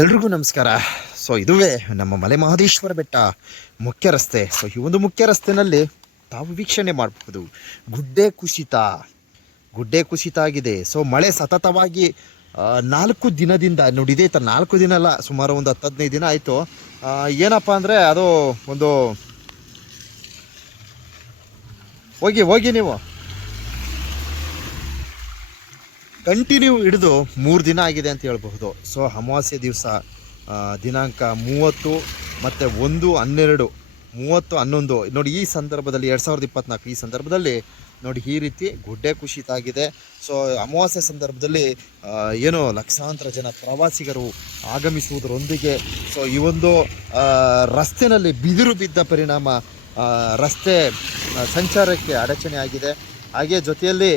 ಎಲ್ರಿಗೂ ನಮಸ್ಕಾರ. ಸೊ ಇದುವೇ ನಮ್ಮ ಮಲೆ ಮಹದೇಶ್ವರ ಬೆಟ್ಟ ಮುಖ್ಯ ರಸ್ತೆ. ಸೊ ಈ ಒಂದು ಮುಖ್ಯ ರಸ್ತೆನಲ್ಲಿ ತಾವು ವೀಕ್ಷಣೆ ಮಾಡಬಹುದು. ಗುಡ್ಡೆ ಕುಸಿತ. ಗುಡ್ಡೆ ಕುಸಿತ ಆಗಿದೆ. ಸೊ ಮಳೆ ಸತತವಾಗಿ ನಾಲ್ಕು ದಿನದಿಂದ ನೋಡಿ, ಇದೇ ತ ನಾಲ್ಕು ದಿನ ಅಲ್ಲ, ಸುಮಾರು ಒಂದು ಹತ್ತು ಹದಿನೈದು ದಿನ ಆಯಿತು. ಏನಪ್ಪ ಅಂದರೆ ಅದು ಒಂದು, ಹೋಗಿ ಹೋಗಿ ನೀವು. ಕಂಟಿನ್ಯೂ ಹಿಡಿದು ಮೂರು ದಿನ ಆಗಿದೆ ಅಂತ ಹೇಳಬಹುದು. ಸೊ ಅಮಾವಾಸ್ಯೆ ದಿವಸ ದಿನಾಂಕ ಮೂವತ್ತು ಮತ್ತು ಒಂದು ಹನ್ನೆರಡು, ಮೂವತ್ತು ಹನ್ನೊಂದು. ನೋಡಿ, ಈ ಸಂದರ್ಭದಲ್ಲಿ ಎರಡು ಸಾವಿರದ ಇಪ್ಪತ್ನಾಲ್ಕು, ಈ ಸಂದರ್ಭದಲ್ಲಿ ನೋಡಿ, ಈ ರೀತಿ ಗುಡ್ಡೆ ಕುಸಿತ ಆಗಿದೆ. ಸೊ ಅಮಾವಾಸ್ಯೆ ಸಂದರ್ಭದಲ್ಲಿ ಏನು ಲಕ್ಷಾಂತರ ಜನ ಪ್ರವಾಸಿಗರು ಆಗಮಿಸುವುದರೊಂದಿಗೆ ಸೊ ಈ ಒಂದು ರಸ್ತೆಯಲ್ಲಿ ಬಿದಿರು ಬಿದ್ದ ಪರಿಣಾಮ ರಸ್ತೆ ಸಂಚಾರಕ್ಕೆ ಅಡಚಣೆ ಆಗಿದೆ. ಹಾಗೆ ಜೊತೆಯಲ್ಲಿ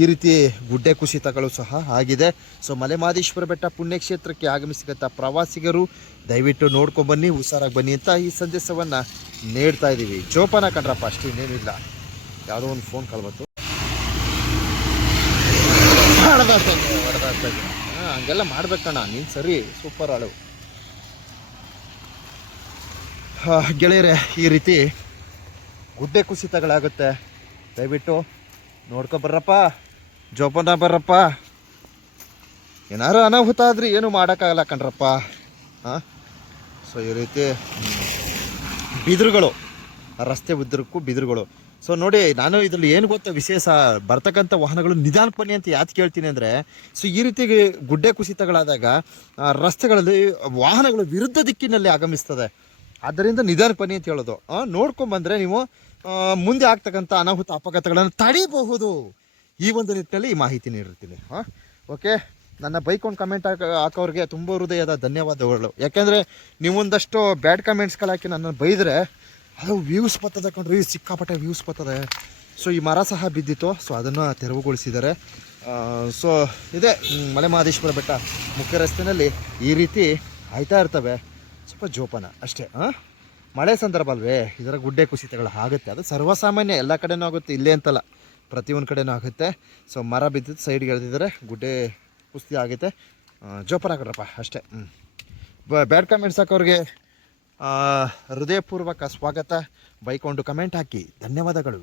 ಈ ರೀತಿ ಗುಡ್ಡೆ ಕುಸಿತಗಳು ಸಹ ಆಗಿದೆ. ಸೊ ಮಲೆಮಾದೇಶ್ವರ ಬೆಟ್ಟ ಪುಣ್ಯಕ್ಷೇತ್ರಕ್ಕೆ ಆಗಮಿಸಿದಂಥ ಪ್ರವಾಸಿಗರು ದಯವಿಟ್ಟು ನೋಡ್ಕೊಂಡು ಬನ್ನಿ ಹುಷಾರಾಗಿ ಬನ್ನಿ ಅಂತ ಈ ಸಂದೇಶವನ್ನು ನೀಡ್ತಾ ಇದ್ದೀವಿ ಜೋಪಾನ ಕಂಡ್ರಪ್ಪ ಅಷ್ಟು ಇನ್ನೇನಿಲ್ಲ. ಯಾವುದೋ ಒಂದು ಫೋನ್. ಹಾ, ಹಂಗೆಲ್ಲ ಮಾಡ್ಬೇಕಣ್ಣ ನೀನು ಸರಿ ಸೂಪರ್ ಆಳು. ಗೆಳೆಯರೆ ಈ ರೀತಿ ಗುಡ್ಡೆ ಕುಸಿತಗಳಾಗುತ್ತೆ. ದಯವಿಟ್ಟು ನೋಡ್ಕೊ ಬರ್ರಪ್ಪ. ಜೋಪಾನ ಬರ್ರಪ್ಪ. ಏನಾರು ಅನಾಹುತ ಆದ್ರೆ ಏನು ಮಾಡೋಕ್ಕಾಗಲ್ಲ ಕಣ್ರಪ್ಪ. ಹಾಂ ಸೊ ಈ ರೀತಿ ಬಿದಿರುಗಳು. ರಸ್ತೆ ಉದ್ದಕ್ಕೂ ಬಿದಿರುಗಳು. ಸೊ ನೋಡಿ, ನಾನು ಇದರಲ್ಲಿ ಏನು ಗೊತ್ತಾ ವಿಶೇಷ? ಬರ್ತಕ್ಕಂಥ ವಾಹನಗಳು ನಿಧಾನಕ್ಕೆ ಬನ್ನಿ ಅಂತ ಯಾಕೆ ಕೇಳ್ತೀನಿ ಅಂದರೆ ಸೊ ಈ ರೀತಿ ಗುಡ್ಡೆ ಕುಸಿತಗಳಾದಾಗ ರಸ್ತೆಗಳಲ್ಲಿ ವಾಹನಗಳು ವಿರುದ್ಧ ದಿಕ್ಕಿನಲ್ಲಿ ಆಗಮಿಸ್ತದೆ. ಆದ್ದರಿಂದ ನಿಧಾನಕ್ಕೆ ಅಂತ ಹೇಳೋದು. ನೋಡ್ಕೊಂಬಂದ್ರೆ ನೀವು ಮುಂದೆ ಆಗ್ತಕ್ಕಂಥ ಅನಾಹುತ ಅಪಘಾತಗಳನ್ನು ತಡೀಬಹುದು. ಈ ಒಂದು ನಿಟ್ಟಿನಲ್ಲಿ ಈ ಮಾಹಿತಿ ನೀಡಿರ್ತೀನಿ. ಹಾಂ ಓಕೆ? ನನ್ನ ಬೈಕ್ ಒಂದು ಕಮೆಂಟ್ ಹಾಕ ಹಾಕೋರಿಗೆ ತುಂಬ ಹೃದಯದ ಧನ್ಯವಾದಗಳು. ಯಾಕೆಂದರೆ ನೀವೊಂದಷ್ಟು ಬ್ಯಾಡ್ ಕಮೆಂಟ್ಸ್ಗಳು ಹಾಕಿ ನನ್ನನ್ನು ಬೈದರೆ ಅದು ವ್ಯೂಸ್ ಬರ್ತದೆ ಈ ಸಿಕ್ಕಾಪಟ್ಟೆ ವ್ಯೂಸ್ ಬರ್ತದೆ. ಸೊ ಈ ಮರ ಸಹ ಬಿದ್ದಿತ್ತು. ಸೊ ಅದನ್ನು ತೆರವುಗೊಳಿಸಿದ್ದಾರೆ. ಸೊ ಇದೆ ಮಲೆ ಮಹದೇಶ್ವರ ಬೆಟ್ಟ ಮುಖ್ಯ ರಸ್ತೆಯಲ್ಲಿ ಈ ರೀತಿ ಆಯ್ತಾ ಇರ್ತವೆ. ಸ್ವಲ್ಪ ಜೋಪಾನ, ಅಷ್ಟೇ, ಹಾಂ? ಮಳೆ ಸಂದರ್ಭ ಅಲ್ವೇ? ಇದರ ಗುಡ್ಡೆ ಕುಸಿತಗಳು ಆಗುತ್ತೆ. ಅದು ಸರ್ವಸಾಮಾನ್ಯ, ಎಲ್ಲ ಕಡೆನೂ ಆಗುತ್ತೆ, ಇಲ್ಲೇ ಅಂತಲ್ಲ. ಪ್ರತಿಯೊಂದು ಕಡೆನೂ ಆಗುತ್ತೆ. ಸೊ ಮರ ಬಿದ್ದಿದ್ದು ಸೈಡ್ಗೆ ಎಳೆದಿದ್ದಾರೆ ಗುಡ್ಡೆ ಕುಸ್ತಿ ಆಗುತ್ತೆ. ಜೋಪಾನ ಕೊಡ್ರಪ್ಪ ಅಷ್ಟೇ ಹ್ಞೂ ಬ್ಯಾಡ್ ಕಮೆಂಟ್ಸ್ ಹಾಕೋರಿಗೆ. ಹೃದಯಪೂರ್ವಕ ಸ್ವಾಗತ. ಬೈಕೊಂಡು ಕಮೆಂಟ್ ಹಾಕಿ. ಧನ್ಯವಾದಗಳು.